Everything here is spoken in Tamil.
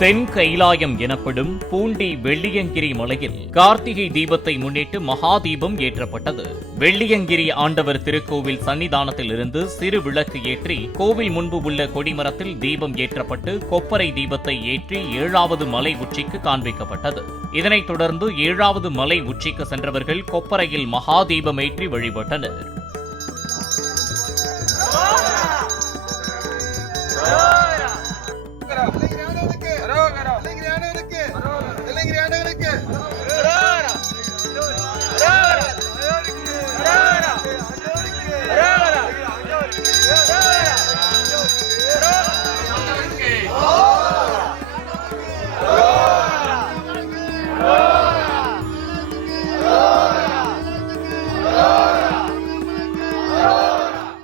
தென் கைலாயம் எனப்படும் பூண்டி வெள்ளியங்கிரி மலையில் கார்த்திகை தீபத்தை முன்னிட்டு மகா தீபம் ஏற்றப்பட்டது. வெள்ளியங்கிரி ஆண்டவர் திருக்கோவில் சன்னிதானத்தில் இருந்து சிறு விளக்கு ஏற்றி கோவில் முன்பு உள்ள கொடிமரத்தில் தீபம் ஏற்றப்பட்டு கொப்பரை தீபத்தை ஏற்றி 7வது மலை உச்சிக்கு காண்பிக்கப்பட்டது. இதனைத் தொடர்ந்து 7வது மலை உச்சிக்கு சென்றவர்கள் கொப்பரையில் மகா தீபம் ஏற்றி வழிபட்டனர். Hello.